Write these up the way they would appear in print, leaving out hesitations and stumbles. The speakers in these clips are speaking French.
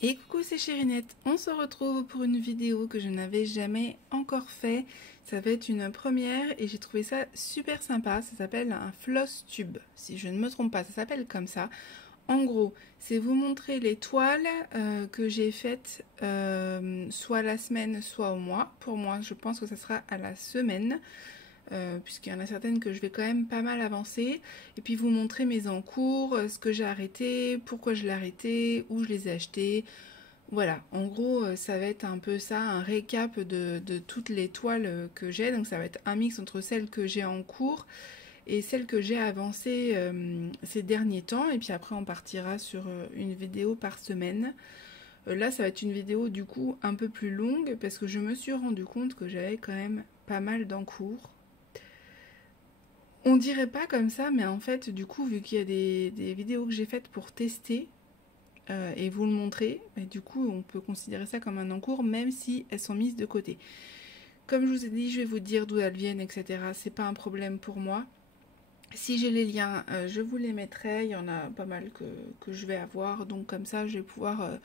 Et coucou, c'est Chérinette, on se retrouve pour une vidéo que je n'avais jamais encore fait. Ça va être une première et j'ai trouvé ça super sympa. Ça s'appelle un floss tube, si je ne me trompe pas, ça s'appelle comme ça. En gros, c'est vous montrer les toiles que j'ai faites soit la semaine, soit au mois. Pour moi, je pense que ça sera à la semaine. Puisqu'il y en a certaines que je vais quand même pas mal avancer. Et puis vous montrer mes encours, ce que j'ai arrêté, pourquoi je l'ai arrêté, où je les ai achetés. Voilà, en gros, ça va être un peu ça, un récap de toutes les toiles que j'ai. Donc ça va être un mix entre celles que j'ai en cours et celles que j'ai avancées ces derniers temps. Et puis après, on partira sur une vidéo par semaine. Là, ça va être une vidéo du coup un peu plus longue parce que je me suis rendu compte que j'avais quand même pas mal d'encours. On dirait pas comme ça, mais en fait, du coup, vu qu'il y a des vidéos que j'ai faites pour tester et vous le montrer, et du coup, on peut considérer ça comme un encours, même si elles sont mises de côté. Comme je vous ai dit, je vais vous dire d'où elles viennent, etc. C'est pas un problème pour moi. Si j'ai les liens, je vous les mettrai. Il y en a pas mal que je vais avoir, donc comme ça, je vais pouvoir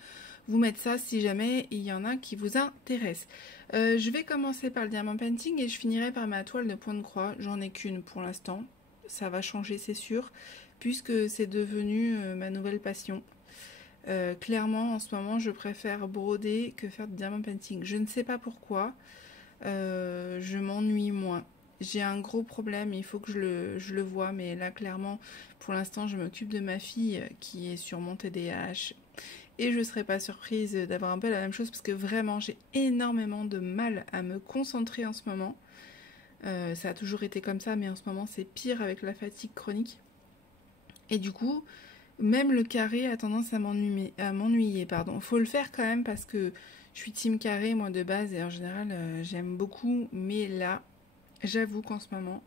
vous mettre ça si jamais il y en a qui vous intéressent. Je vais commencer par le diamant painting et je finirai par ma toile de point de croix. J'en ai qu'une pour l'instant. Ça va changer, c'est sûr, puisque c'est devenu ma nouvelle passion. Clairement, en ce moment, je préfère broder que faire du diamant painting. Je ne sais pas pourquoi. Je m'ennuie moins. J'ai un gros problème, il faut que je le vois, mais là, clairement, pour l'instant, je m'occupe de ma fille qui est sur mon TDAH. Et je ne serais pas surprise d'avoir un peu la même chose parce que vraiment, j'ai énormément de mal à me concentrer en ce moment. Ça a toujours été comme ça, mais en ce moment, c'est pire avec la fatigue chronique. Et du coup, même le carré a tendance à m'ennuyer. Faut le faire quand même parce que je suis team carré, moi, de base, et en général, j'aime beaucoup. Mais là, j'avoue qu'en ce moment,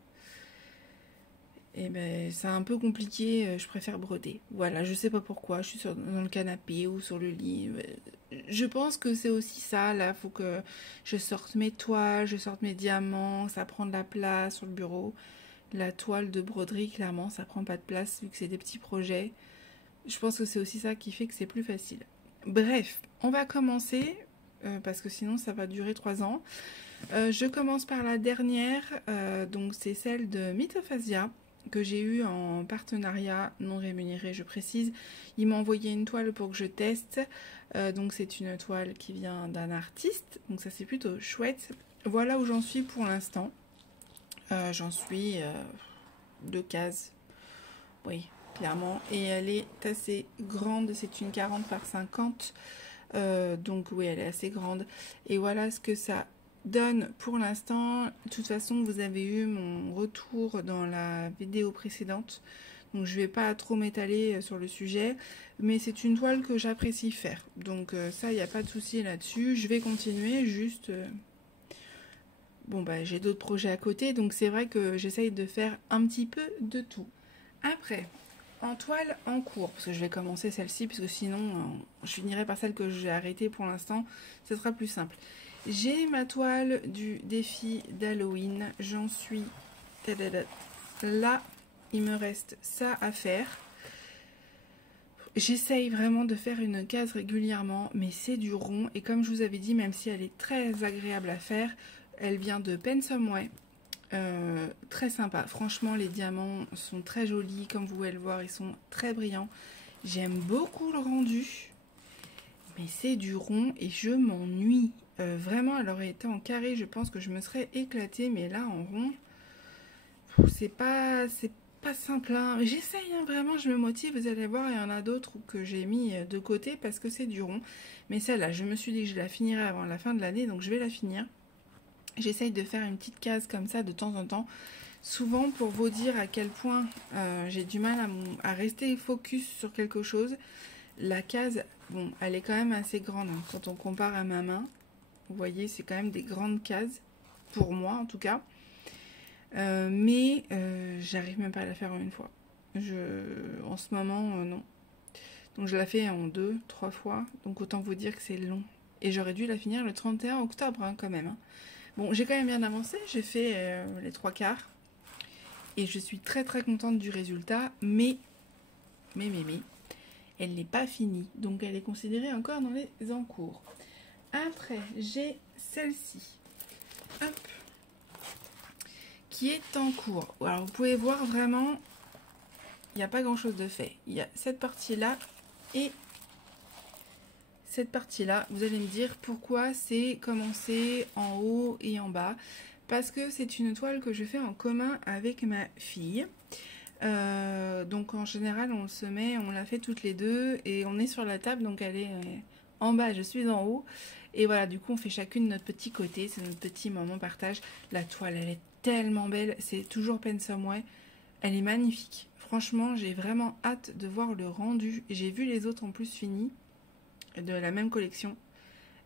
eh ben, c'est un peu compliqué, je préfère broder. Voilà, je sais pas pourquoi, je suis dans le canapé ou sur le lit. Je pense que c'est aussi ça, là, faut que je sorte mes toiles, je sorte mes diamants, ça prend de la place sur le bureau. La toile de broderie, clairement, ça prend pas de place vu que c'est des petits projets. Je pense que c'est aussi ça qui fait que c'est plus facile. Bref, on va commencer, parce que sinon ça va durer 3 ans. Je commence par la dernière, donc c'est celle de Mythophasia, que j'ai eu en partenariat non rémunéré, je précise. Il m'a envoyé une toile pour que je teste. Donc c'est une toile qui vient d'un artiste, donc ça c'est plutôt chouette. Voilà où j'en suis pour l'instant. J'en suis 2 cases, oui, clairement. Et elle est assez grande, c'est une 40 par 50. Donc oui, elle est assez grande. Et voilà ce que ça donne pour l'instant. De toute façon, vous avez eu mon retour dans la vidéo précédente. Donc je vais pas trop m'étaler sur le sujet. Mais c'est une toile que j'apprécie faire. Donc ça, il n'y a pas de souci là-dessus. Je vais continuer, juste... Bon, bah j'ai d'autres projets à côté. Donc c'est vrai que j'essaye de faire un petit peu de tout. Après, en toile en cours, parce que je vais commencer celle-ci, parce que sinon je finirai par celle que j'ai arrêtée pour l'instant, ce sera plus simple. J'ai ma toile du défi d'Halloween, j'en suis là, il me reste ça à faire. J'essaye vraiment de faire une case régulièrement, mais c'est du rond, et comme je vous avais dit, même si elle est très agréable à faire, elle vient de Pensomeway. Très sympa, franchement les diamants sont très jolis, comme vous pouvez le voir, ils sont très brillants. J'aime beaucoup le rendu, mais c'est du rond et je m'ennuie. Vraiment, elle aurait été en carré, je pense que je me serais éclatée, mais là en rond, c'est pas simple, hein. J'essaye, hein, vraiment, je me motive, vous allez voir, il y en a d'autres que j'ai mis de côté parce que c'est du rond. Mais celle-là, je me suis dit que je la finirais avant la fin de l'année, donc je vais la finir. J'essaye de faire une petite case comme ça de temps en temps, souvent pour vous dire à quel point j'ai du mal à rester focus sur quelque chose. La case, bon, elle est quand même assez grande, hein, quand on compare à ma main. Vous voyez, c'est quand même des grandes cases, pour moi en tout cas. Mais j'arrive même pas à la faire en une fois. En ce moment, non. Donc je la fais en 2, 3 fois, donc autant vous dire que c'est long. Et j'aurais dû la finir le 31 octobre, hein, quand même, hein. Bon, j'ai quand même bien avancé, j'ai fait les 3 quarts. Et je suis très très contente du résultat, mais, Elle n'est pas finie, donc elle est considérée encore dans les encours. Après, j'ai celle-ci, hop, qui est en cours. Alors, vous pouvez voir vraiment, il n'y a pas grand-chose de fait. Il y a cette partie-là et cette partie-là. Vous allez me dire pourquoi c'est commencé en haut et en bas. Parce que c'est une toile que je fais en commun avec ma fille. Donc en général, on se met, on la fait toutes les deux et on est sur la table, donc elle est en bas, je suis en haut. Et voilà, du coup, on fait chacune notre petit côté, c'est notre petit moment partage. La toile, elle est tellement belle, c'est toujours Pensomeway. Elle est magnifique. Franchement, j'ai vraiment hâte de voir le rendu. J'ai vu les autres en plus finis de la même collection.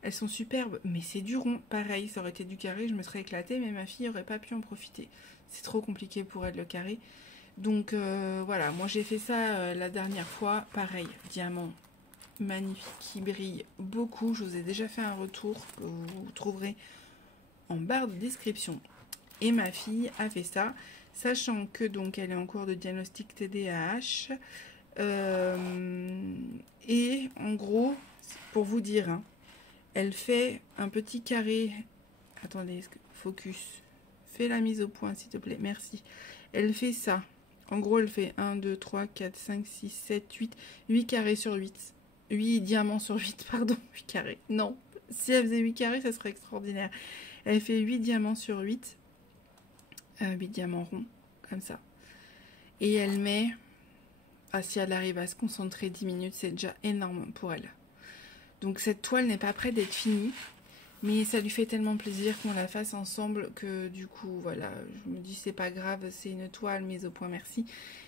Elles sont superbes, mais c'est du rond. Pareil, ça aurait été du carré, je me serais éclatée, mais ma fille n'aurait pas pu en profiter. C'est trop compliqué pour elle le carré. Donc voilà, moi j'ai fait ça la dernière fois. Pareil, diamant magnifique qui brille beaucoup. Je vous ai déjà fait un retour que vous trouverez en barre de description. Et ma fille a fait ça, sachant que donc elle est en cours de diagnostic TDAH. Et en gros, pour vous dire, hein, elle fait un petit carré. Attendez, focus. Fais la mise au point, s'il te plaît. Merci. Elle fait ça. En gros, elle fait 1, 2, 3, 4, 5, 6, 7, 8. 8 carrés sur 8. 8 diamants sur 8, pardon. 8 carrés. Non. Si elle faisait 8 carrés, ça serait extraordinaire. Elle fait 8 diamants sur 8. 8 diamants ronds. Comme ça. Et elle met... Ah, si elle arrive à se concentrer 10 minutes, c'est déjà énorme pour elle. Donc cette toile n'est pas prête d'être finie, mais ça lui fait tellement plaisir qu'on la fasse ensemble que du coup, voilà, je me dis c'est pas grave, c'est une toile mise au point merci.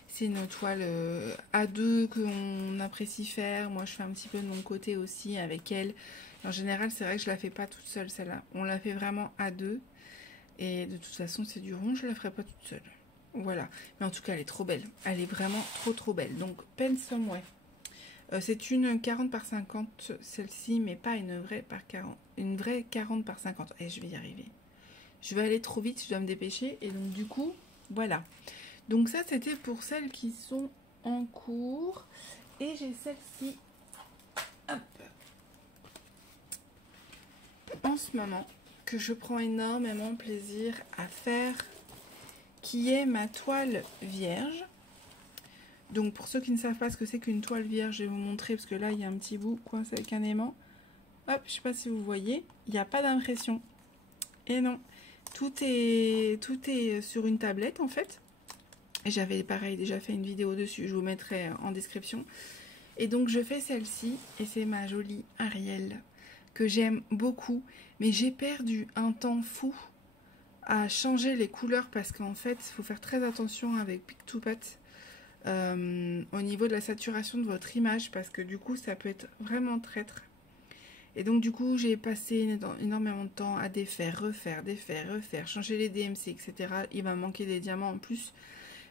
C'est une toile à deux qu'on apprécie faire. Moi, je fais un petit peu de mon côté aussi avec elle. En général, c'est vrai que je la fais pas toute seule celle-là. On la fait vraiment à deux. Et de toute façon, c'est du rond, je la ferai pas toute seule. Voilà. Mais en tout cas, elle est trop belle. Elle est vraiment trop belle. Donc, Pensomeway. C'est une 40 par 50, celle-ci, mais pas une vraie par 40. Une vraie 40 par 50. Et je vais y arriver. Je vais aller trop vite, je dois me dépêcher. Et donc, du coup, voilà. Donc, ça, c'était pour celles qui sont en cours. Et j'ai celle-ci. Hop. En ce moment, que je prends énormément plaisir à faire, qui est ma toile vierge. Donc pour ceux qui ne savent pas ce que c'est qu'une toile vierge, je vais vous montrer parce que là il y a un petit bout coincé avec un aimant. Hop, je ne sais pas si vous voyez, il n'y a pas d'impression. Et non, tout est sur une tablette en fait. J'avais pareil déjà fait une vidéo dessus, je vous mettrai en description. Et donc je fais celle-ci et c'est ma jolie Ariel que j'aime beaucoup. Mais j'ai perdu un temps fou à changer les couleurs parce qu'en fait il faut faire très attention avec Pictopat. Au niveau de la saturation de votre image parce que du coup ça peut être vraiment traître et donc du coup j'ai passé énormément de temps à défaire, refaire, changer les DMC etc. Il va me manquer des diamants en plus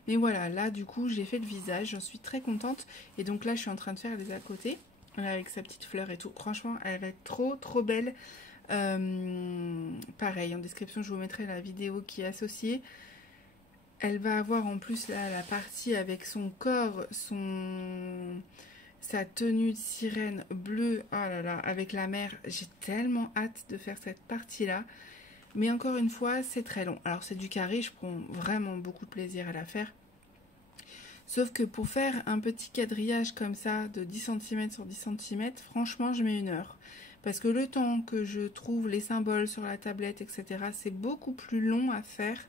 mais voilà, là du coup j'ai fait le visage, j'en suis très contente et donc là je suis en train de faire les à côté avec sa petite fleur et tout. Franchement elle va être trop belle. Pareil en description je vous mettrai la vidéo qui est associée. Elle va avoir en plus là, la partie avec son corps, sa tenue de sirène bleue, oh là là, avec la mer. J'ai tellement hâte de faire cette partie-là. Mais encore une fois, c'est très long. Alors c'est du carré, je prends vraiment beaucoup de plaisir à la faire. Sauf que pour faire un petit quadrillage comme ça, de 10 cm sur 10 cm, franchement, je mets 1 heure. Parce que le temps que je trouve les symboles sur la tablette, etc., c'est beaucoup plus long à faire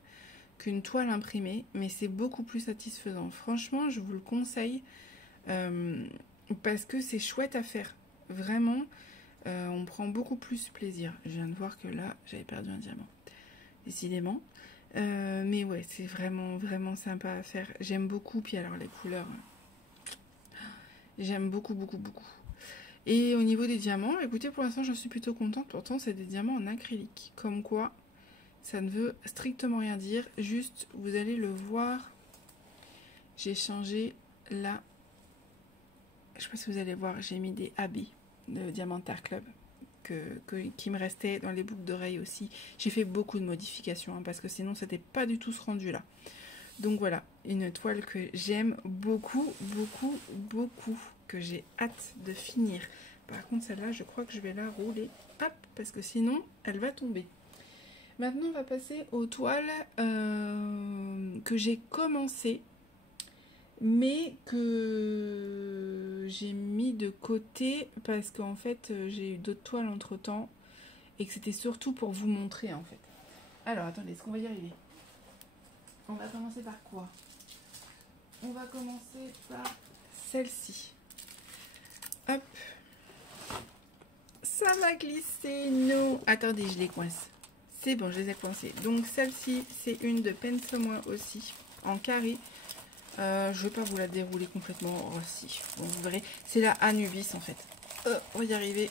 qu'une toile imprimée, mais c'est beaucoup plus satisfaisant. Franchement, je vous le conseille parce que c'est chouette à faire. Vraiment, on prend beaucoup plus plaisir. Je viens de voir que là, j'avais perdu un diamant. Décidément. Mais ouais, c'est vraiment sympa à faire. J'aime beaucoup. Puis alors, les couleurs, j'aime beaucoup. Et au niveau des diamants, écoutez, pour l'instant, je suis plutôt contente. Pourtant, c'est des diamants en acrylique. Comme quoi... Ça ne veut strictement rien dire, juste vous allez le voir. J'ai changé là. Je ne sais pas si vous allez voir, j'ai mis des habits de Diamantaire Club qui me restaient dans les boucles d'oreilles aussi. J'ai fait beaucoup de modifications parce que sinon c'était pas du tout ce rendu là. Donc voilà, une toile que j'aime beaucoup. que j'ai hâte de finir. Par contre, celle-là, je crois que je vais la rouler, hop, parce que sinon, elle va tomber. Maintenant, on va passer aux toiles que j'ai commencé, mais que j'ai mis de côté parce qu'en fait, j'ai eu d'autres toiles entre-temps et que c'était surtout pour vous montrer, en fait. Alors, attendez, est-ce qu'on va y arriver? On va commencer par quoi? On va commencer par celle-ci. Hop. Ça va glisser, non. Attendez, je les coince. C'est bon, je les ai coincés. Donc celle-ci, c'est une de Pensum aussi, en carré. Je ne vais pas vous la dérouler complètement. Oh, si. Bon, vous verrez. C'est la Anubis, en fait. On va y arriver.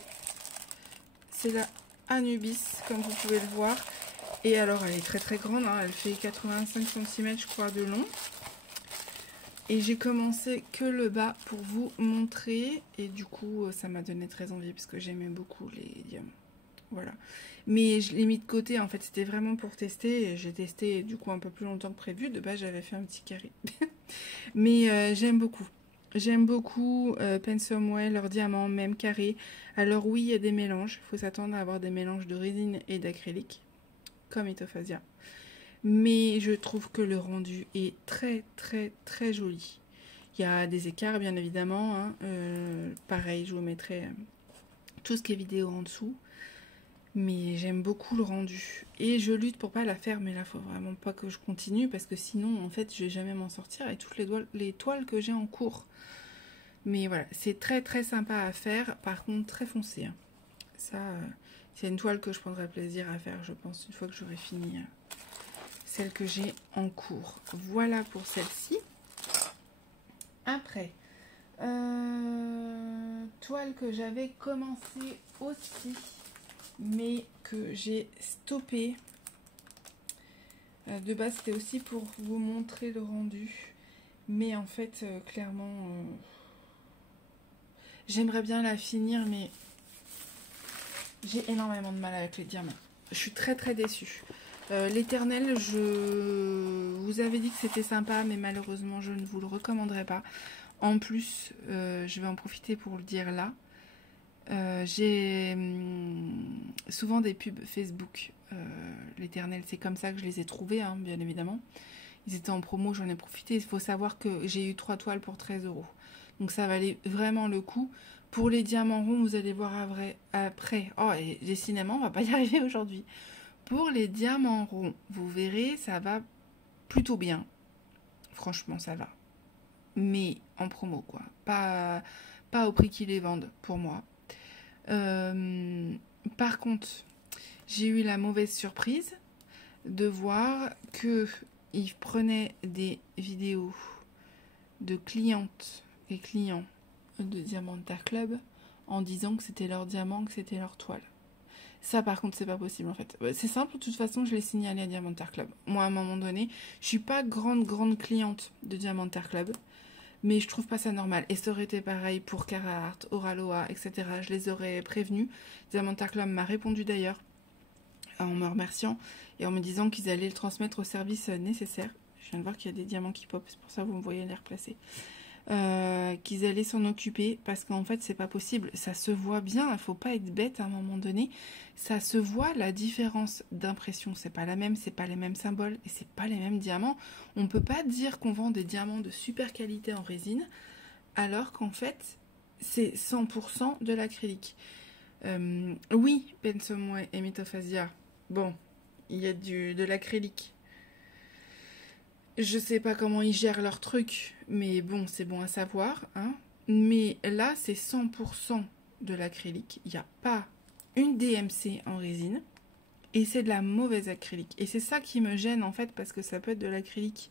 C'est la Anubis, comme vous pouvez le voir. Et alors, elle est très très grande. Hein. Elle fait 85 cm, je crois, de long. Et j'ai commencé que le bas pour vous montrer. Et du coup, ça m'a donné très envie parce que j'aimais beaucoup les diamants. Voilà. Mais je l'ai mis de côté, en fait, c'était vraiment pour tester. J'ai testé du coup un peu plus longtemps que prévu. De base, j'avais fait un petit carré. Mais j'aime beaucoup. J'aime beaucoup Pensum, leurs diamants, même carré. Alors oui, il y a des mélanges. Il faut s'attendre à avoir des mélanges de résine et d'acrylique, comme Itophasia. Mais je trouve que le rendu est très, très, très joli. Il y a des écarts, bien évidemment. Hein. Pareil, je vous mettrai tout ce qui est vidéo en dessous. Mais j'aime beaucoup le rendu. Et je lutte pour pas la faire, mais là, il faut vraiment pas que je continue, parce que sinon, en fait, je vais jamais m'en sortir avec toutes les toiles que j'ai en cours. Mais voilà, c'est très très sympa à faire, par contre très foncé. Hein. Ça, c'est une toile que je prendrai plaisir à faire, je pense, une fois que j'aurai fini celle que j'ai en cours. Voilà pour celle-ci. Après, toile que j'avais commencé aussi, mais que j'ai stoppé. De base, c'était aussi pour vous montrer le rendu. Mais en fait, clairement, j'aimerais bien la finir, mais j'ai énormément de mal avec les diamants. Je suis très très déçue. L'éternel, je vous avais dit que c'était sympa, mais malheureusement, je ne vous le recommanderais pas. En plus, je vais en profiter pour le dire là. J'ai souvent des pubs Facebook. L'éternel, c'est comme ça que je les ai trouvés, hein, bien évidemment. Ils étaient en promo, j'en ai profité. Il faut savoir que j'ai eu 3 toiles pour 13 €. Donc ça valait vraiment le coup. Pour les diamants ronds, vous allez voir après. Oh, et décidément, on va pas y arriver aujourd'hui. Pour les diamants ronds, vous verrez, ça va plutôt bien. Franchement, ça va. Mais en promo, quoi. Pas au prix qu'ils les vendent, pour moi. Par contre, j'ai eu la mauvaise surprise de voir qu'ils prenaient des vidéos de clientes et clients de Diamanter Club en disant que c'était leur diamant, que c'était leur toile. Ça, par contre, c'est pas possible, en fait. C'est simple, de toute façon, je l'ai signalé à Diamanter Club. Moi, à un moment donné, je suis pas grande cliente de Diamanter Club, mais je trouve pas ça normal. Et ça aurait été pareil pour Carhartt, Oraloa, etc. Je les aurais prévenus. Diamanter Club m'a répondu d'ailleurs, en me remerciant et en me disant qu'ils allaient le transmettre au service nécessaire. Je viens de voir qu'il y a des diamants qui pop, c'est pour ça que vous me voyez les replacer. Qu'ils allaient s'en occuper, parce qu'en fait c'est pas possible, ça se voit bien, il faut pas être bête à un moment donné, ça se voit la différence d'impression, c'est pas la même, c'est pas les mêmes symboles et c'est pas les mêmes diamants. On peut pas dire qu'on vend des diamants de super qualité en résine alors qu'en fait c'est 100% de l'acrylique. Oui, Pensum et Mitophasia, bon, il y a de l'acrylique. Je sais pas comment ils gèrent leur truc, mais bon, c'est bon à savoir. Hein. Mais là, c'est 100% de l'acrylique. Il n'y a pas une DMC en résine. Et c'est de la mauvaise acrylique. Et c'est ça qui me gêne, en fait, parce que ça peut être de l'acrylique.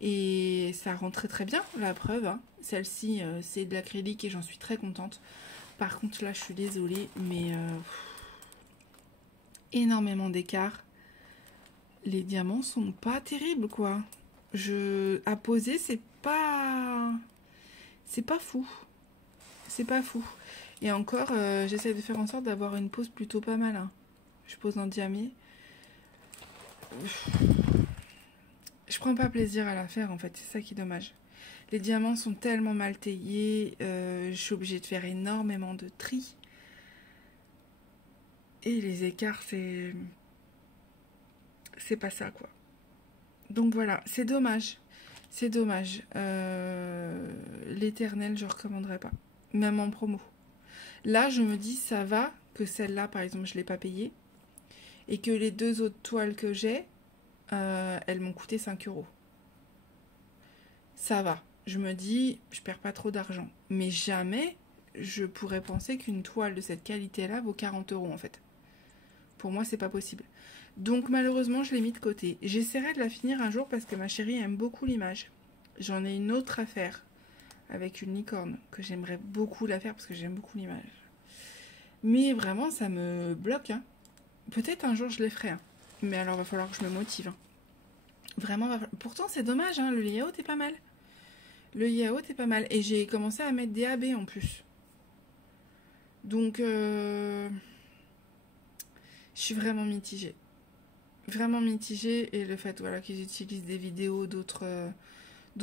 Et ça rend très très bien, la preuve. Hein. Celle-ci, c'est de l'acrylique et j'en suis très contente. Par contre, là, je suis désolée, mais énormément d'écart. Les diamants sont pas terribles, quoi. À poser, c'est pas fou. C'est pas fou. Et encore, j'essaie de faire en sorte d'avoir une pose plutôt pas mal. Hein. Je pose en diamé. Je prends pas plaisir à la faire, en fait. C'est ça qui est dommage. Les diamants sont tellement mal taillés, je suis obligée de faire énormément de tri. Et les écarts, c'est pas ça, quoi. Donc voilà, c'est dommage. C'est dommage. L'éternel, je recommanderais pas. Même en promo. Là, je me dis, ça va que celle-là, par exemple, je l'ai pas payée. Et que les deux autres toiles que j'ai, elles m'ont coûté 5 €. Ça va. Je me dis, je perds pas trop d'argent. Mais jamais je pourrais penser qu'une toile de cette qualité-là vaut 40 € en fait. Pour moi, c'est pas possible. Donc malheureusement, je l'ai mis de côté. J'essaierai de la finir un jour parce que ma chérie aime beaucoup l'image. J'en ai une autre à faire avec une licorne que j'aimerais beaucoup la faire parce que j'aime beaucoup l'image. Mais vraiment, ça me bloque. Hein. Peut-être un jour, je les ferai. Hein. Mais alors, il va falloir que je me motive. Hein. Vraiment, pourtant, c'est dommage. Hein. Le layout est pas mal. Le layout est pas mal. Et j'ai commencé à mettre des AB en plus. Donc, je suis vraiment mitigée. Vraiment mitigée. Et le fait voilà, qu'ils utilisent des vidéos d'autres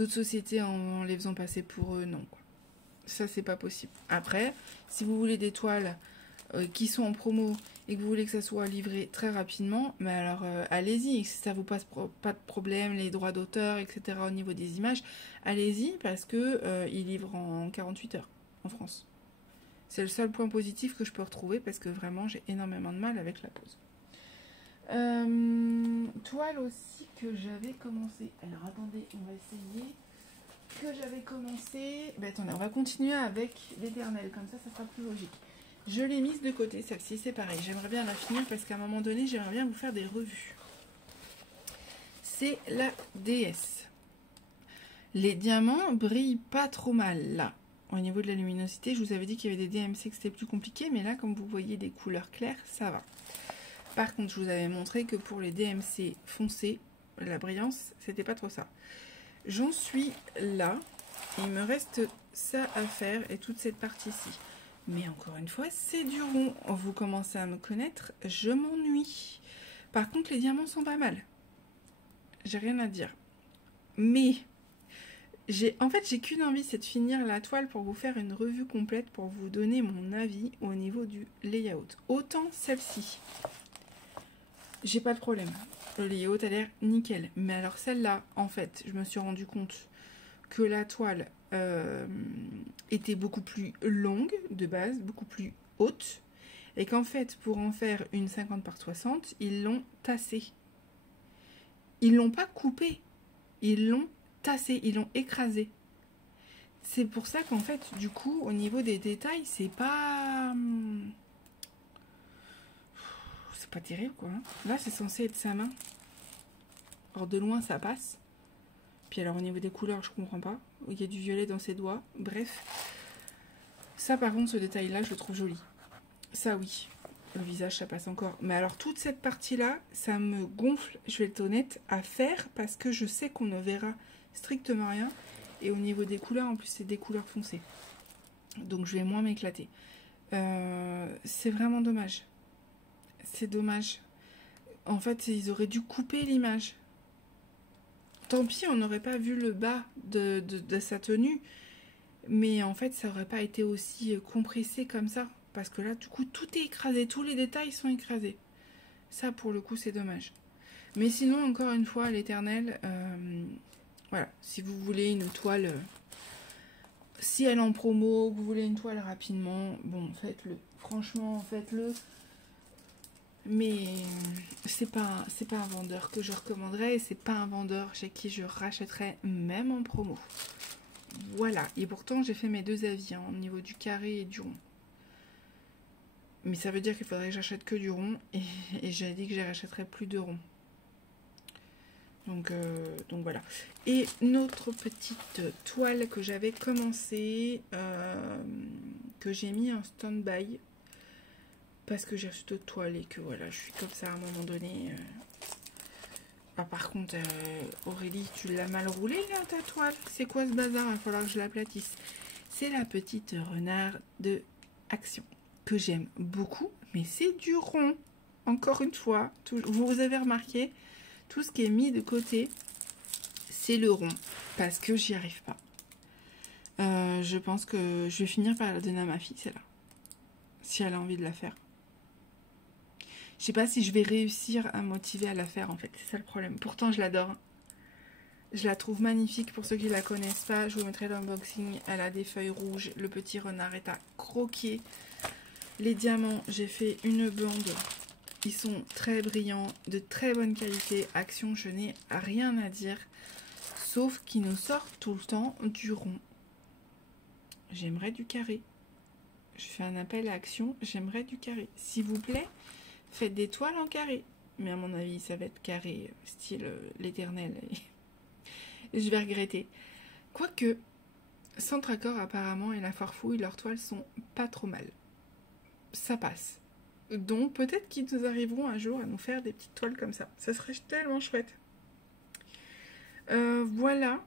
sociétés en les faisant passer pour eux, non. Quoi. Ça, c'est pas possible. Après, si vous voulez des toiles qui sont en promo et que vous voulez que ça soit livré très rapidement, mais alors allez-y. Si ça vous passe pas de problème, les droits d'auteur, etc. au niveau des images, allez-y parce que ils livrent en 48 heures en France. C'est le seul point positif que je peux retrouver parce que vraiment j'ai énormément de mal avec la pose. Toile aussi que j'avais commencé. Alors attendez, on va essayer. Que j'avais commencé. Ben attendez, on va continuer avec l'éternel, comme ça sera plus logique. Je l'ai mise de côté, celle-ci, c'est pareil. J'aimerais bien la finir parce qu'à un moment donné, j'aimerais bien vous faire des revues. C'est la déesse. Les diamants brillent pas trop mal là. Au niveau de la luminosité, je vous avais dit qu'il y avait des DMC que c'était plus compliqué, mais là, comme vous voyez des couleurs claires, ça va. Par contre, je vous avais montré que pour les DMC foncés, la brillance, c'était pas trop ça. J'en suis là. Il me reste ça à faire et toute cette partie-ci. Mais encore une fois, c'est du rond. Vous commencez à me connaître, je m'ennuie. Par contre, les diamants sont pas mal. J'ai rien à dire. Mais, en fait, j'ai qu'une envie, c'est de finir la toile pour vous faire une revue complète, pour vous donner mon avis au niveau du layout. Autant celle-ci. J'ai pas de problème. Le layout a l'air nickel. Mais alors celle-là, en fait, je me suis rendu compte que la toile était beaucoup plus longue de base, beaucoup plus haute. Et qu'en fait, pour en faire une 50 par 60, ils l'ont tassée. Ils l'ont pas coupée. Ils l'ont tassée, ils l'ont écrasée. C'est pour ça qu'en fait, du coup, au niveau des détails, c'est pas... C'est pas terrible, quoi. Là, c'est censé être sa main. Or, de loin, ça passe. Puis alors, au niveau des couleurs, je comprends pas. Il y a du violet dans ses doigts. Bref. Ça, par contre, ce détail-là, je le trouve joli. Ça, oui. Le visage, ça passe encore. Mais alors, toute cette partie-là, ça me gonfle, je vais être honnête, à faire parce que je sais qu'on ne verra strictement rien. Et au niveau des couleurs, en plus, c'est des couleurs foncées. Donc, je vais moins m'éclater. C'est vraiment dommage. C'est dommage. En fait, ils auraient dû couper l'image. Tant pis, on n'aurait pas vu le bas de sa tenue. Mais en fait, ça n'aurait pas été aussi compressé comme ça. Parce que là, du coup, tout est écrasé. Tous les détails sont écrasés. Ça, pour le coup, c'est dommage. Mais sinon, encore une fois, l'éternel, voilà. Si vous voulez une toile, si elle est en promo, que vous voulez une toile rapidement, bon, faites-le. Franchement, faites-le. Mais c'est pas un vendeur que je recommanderais. C'est pas un vendeur chez qui je rachèterais, même en promo. Voilà. Et pourtant, j'ai fait mes deux avis, hein, au niveau du carré et du rond. Mais ça veut dire qu'il faudrait que j'achète que du rond. Et j'ai dit que je rachèterais plus de rond. Donc voilà. Et notre petite toile que j'avais commencé, que j'ai mis en stand-by. Parce que j'ai reçu d'autres toiles et que voilà, je suis comme ça à un moment donné. Ah, par contre, Aurélie, tu l'as mal roulée là, ta toile. C'est quoi ce bazar? Il va falloir que je l'aplatisse. C'est la petite renard de Action. Que j'aime beaucoup, mais c'est du rond. Encore une fois, vous avez remarqué, tout ce qui est mis de côté, c'est le rond. Parce que j'y arrive pas. Je pense que je vais finir par la donner à ma fille, celle-là. Si elle a envie de la faire. Je sais pas si je vais réussir à motiver à la faire, en fait. C'est ça le problème. Pourtant, je l'adore. Je la trouve magnifique. Pour ceux qui la connaissent pas, je vous mettrai l'unboxing. Elle a des feuilles rouges. Le petit renard est à croquer. Les diamants, j'ai fait une bande. Ils sont très brillants, de très bonne qualité. Action, je n'ai rien à dire. Sauf qu'ils nous sortent tout le temps du rond. J'aimerais du carré. Je fais un appel à action. J'aimerais du carré. S'il vous plaît, faites des toiles en carré. Mais à mon avis, ça va être carré, style l'éternel. Et je vais regretter. Quoique, Centracor apparemment et la Farfouille, leurs toiles sont pas trop mal. Ça passe. Donc peut-être qu'ils nous arriveront un jour à nous faire des petites toiles comme ça. Ça serait tellement chouette. Voilà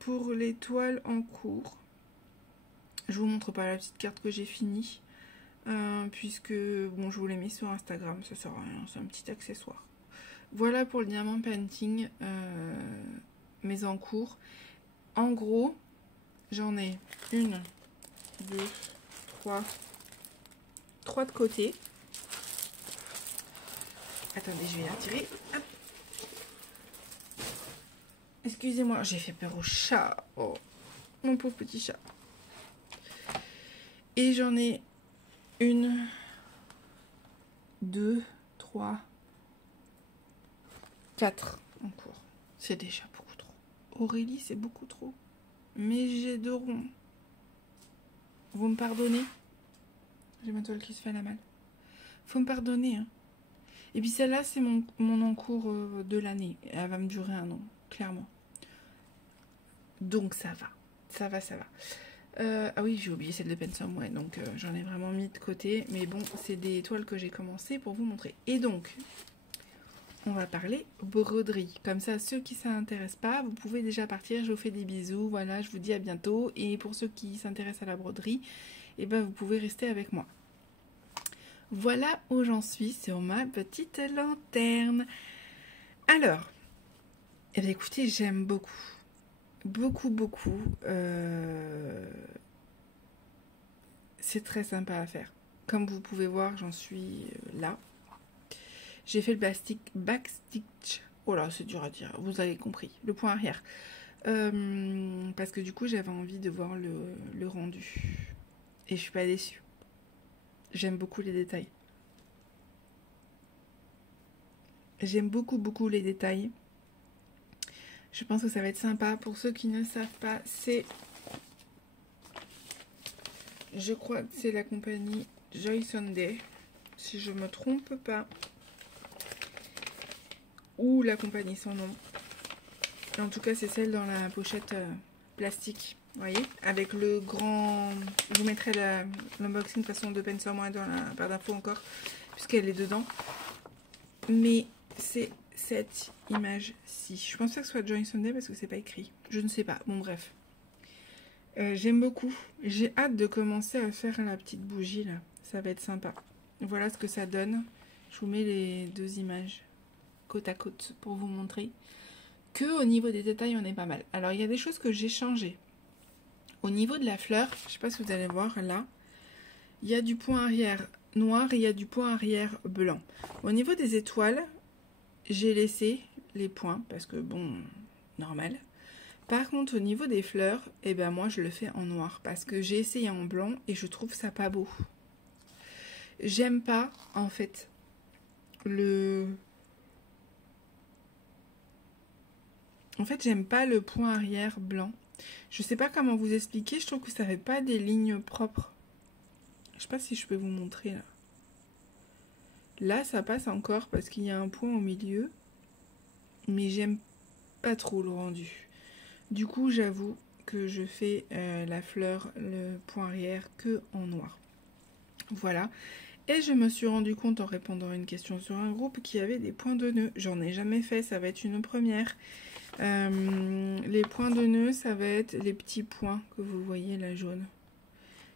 pour les toiles en cours. Je vous montre pas la petite carte que j'ai finie. Puisque bon, je vous l'ai mis sur Instagram, ça sert à rien, c'est un petit accessoire. Voilà pour le diamant painting, mes en cours. En gros, j'en ai une, deux, trois de côté. Attendez, je vais la tirer. Hop. Excusez-moi, j'ai fait peur au chat. Oh, mon pauvre petit chat. Et j'en ai une, deux, trois, quatre en cours. C'est déjà beaucoup trop. Aurélie, c'est beaucoup trop. Mais j'ai deux ronds. Vous me pardonnez? J'ai ma toile qui se fait la malle. Faut me pardonner, hein. Et puis celle-là, c'est mon encours de l'année. Elle va me durer un an, clairement. Donc ça va. Ça va, ça va. Ah oui, j'ai oublié celle de Pensum, ouais. Donc j'en ai vraiment mis de côté. Mais bon, c'est des toiles que j'ai commencé pour vous montrer. Et donc, on va parler broderie. Comme ça, ceux qui ne s'intéressent pas, vous pouvez déjà partir. Je vous fais des bisous. Voilà, je vous dis à bientôt. Et pour ceux qui s'intéressent à la broderie, eh ben, vous pouvez rester avec moi. Voilà où j'en suis sur ma petite lanterne. Alors, eh bien, écoutez, j'aime beaucoup. Beaucoup, beaucoup. C'est très sympa à faire. Comme vous pouvez voir, j'en suis là. J'ai fait le backstitch. Oh là, c'est dur à dire. Vous avez compris. Le point arrière. Parce que du coup, j'avais envie de voir le rendu. Et je suis pas déçue. J'aime beaucoup les détails. J'aime beaucoup, beaucoup les détails. Je pense que ça va être sympa. Pour ceux qui ne savent pas, c'est... Je crois que c'est la compagnie Joy Sunday. Si je me trompe pas. Ou la compagnie sans nom. En tout cas, c'est celle dans la pochette plastique. Vous voyez, avec le grand... Je vous mettrai l'unboxing de façon de Pensum dans la barre d'infos encore, puisqu'elle est dedans. Mais c'est cette image-ci. Je pense pas que ce soit Joy Sunday parce que c'est pas écrit. Je ne sais pas. Bon, bref. J'aime beaucoup. J'ai hâte de commencer à faire la petite bougie là. Ça va être sympa. Voilà ce que ça donne. Je vous mets les deux images côte à côte pour vous montrer que au niveau des détails, on est pas mal. Alors, il y a des choses que j'ai changées. Au niveau de la fleur, je ne sais pas si vous allez voir là, il y a du point arrière noir et il y a du point arrière blanc. Au niveau des étoiles, j'ai laissé les points parce que bon, normal. Par contre, au niveau des fleurs, eh ben moi je le fais en noir parce que j'ai essayé en blanc et je trouve ça pas beau. J'aime pas en fait j'aime pas le point arrière blanc. Je sais pas comment vous expliquer, je trouve que ça fait pas des lignes propres. Je sais pas si je peux vous montrer là. Là, ça passe encore parce qu'il y a un point au milieu. Mais j'aime pas trop le rendu. Du coup, j'avoue que je fais la fleur, le point arrière que en noir. Voilà. Et je me suis rendu compte en répondant à une question sur un groupe qu'il y avait des points de nœud. J'en ai jamais fait, ça va être une première. Les points de nœud, ça va être les petits points que vous voyez là jaune.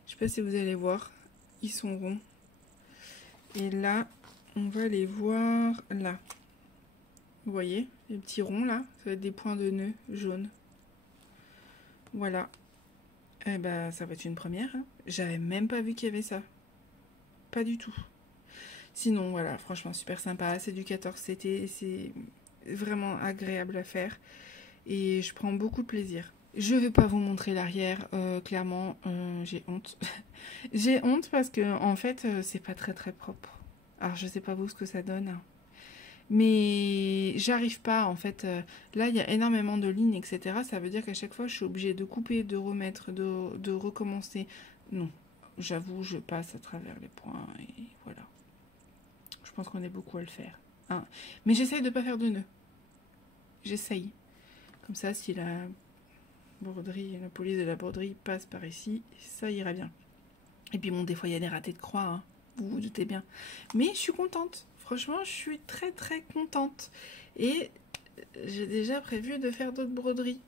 Je sais pas si vous allez voir, ils sont ronds. Et là, on va les voir là. Vous voyez, les petits ronds là, ça va être des points de nœud jaunes. Voilà. Eh ben, ça va être une première. Hein. J'avais même pas vu qu'il y avait ça. Pas du tout. Sinon, voilà, franchement, super sympa. C'est du 14CT, c'est vraiment agréable à faire. Et je prends beaucoup de plaisir. Je vais pas vous montrer l'arrière, clairement, j'ai honte. J'ai honte parce que, en fait, c'est pas très très propre. Alors, je sais pas vous ce que ça donne. Mais j'arrive pas, en fait. Là, il y a énormément de lignes, etc. Ça veut dire qu'à chaque fois, je suis obligée de couper, de remettre, de recommencer. Non, j'avoue, je passe à travers les points et voilà. Je pense qu'on est beaucoup à le faire. Hein. Mais j'essaye de pas faire de nœuds. J'essaye. Comme ça, si la broderie, la police de la broderie passe par ici, ça ira bien. Et puis bon, des fois, il y a des ratés de croix, hein. Vous vous doutez bien. Mais je suis contente. Franchement, je suis très très contente. Et j'ai déjà prévu de faire d'autres broderies.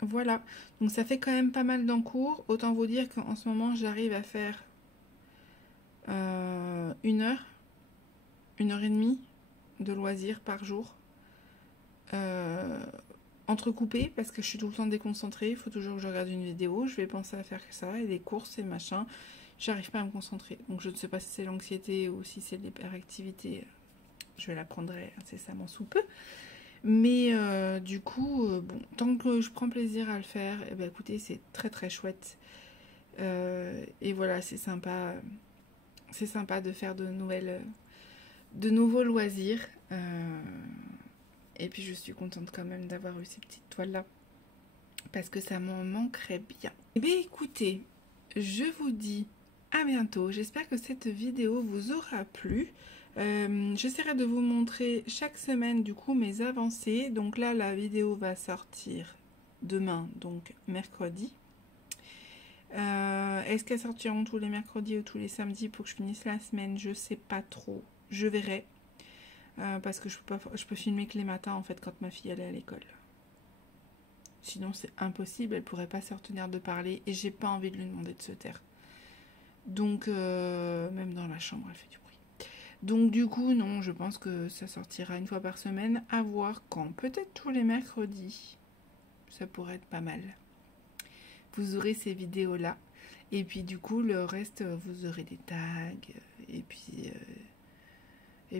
Voilà. Donc ça fait quand même pas mal d'encours. Autant vous dire qu'en ce moment, j'arrive à faire 1 heure et demie de loisirs par jour. Entrecoupé parce que je suis tout le temps déconcentrée. Il faut toujours que je regarde une vidéo. Je vais penser à faire ça et des courses et machin. J'arrive pas à me concentrer. Donc je ne sais pas si c'est l'anxiété ou si c'est l'hyperactivité. Je l'apprendrai incessamment sous peu. Mais du coup, bon, tant que je prends plaisir à le faire, eh ben, écoutez, c'est très très chouette. Et voilà, c'est sympa. C'est sympa de faire de nouveaux loisirs. Et puis je suis contente quand même d'avoir eu ces petites toiles-là. Parce que ça m'en manquerait bien. Eh bien écoutez, je vous dis à bientôt. J'espère que cette vidéo vous aura plu. J'essaierai de vous montrer chaque semaine du coup mes avancées. Donc là la vidéo va sortir demain, donc mercredi. Est-ce qu'elles sortiront tous les mercredis ou tous les samedis pour que je finisse la semaine? Je sais pas trop. Je verrai. Parce que je peux filmer que les matins en fait quand ma fille elle est à l'école. Sinon c'est impossible, elle pourrait pas se retenir de parler et j'ai pas envie de lui demander de se taire. Donc même dans la chambre elle fait du bruit. Donc du coup non, je pense que ça sortira une fois par semaine, à voir quand. Peut-être tous les mercredis. Ça pourrait être pas mal. Vous aurez ces vidéos là. Et puis du coup le reste vous aurez des tags. Et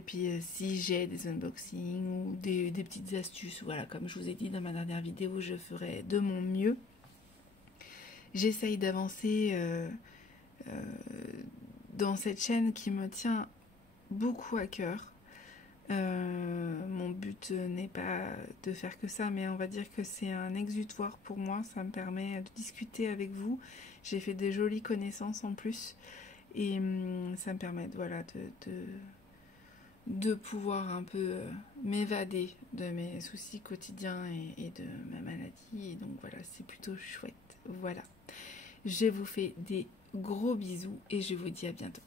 puis si j'ai des unboxings ou des petites astuces, voilà, comme je vous ai dit dans ma dernière vidéo, je ferai de mon mieux. J'essaye d'avancer dans cette chaîne qui me tient beaucoup à cœur. Mon but n'est pas de faire que ça, mais on va dire que c'est un exutoire pour moi. Ça me permet de discuter avec vous. J'ai fait des jolies connaissances en plus. Et ça me permet voilà, de pouvoir un peu m'évader de mes soucis quotidiens et de ma maladie. Et donc voilà, c'est plutôt chouette. Voilà. Je vous fais des gros bisous et je vous dis à bientôt.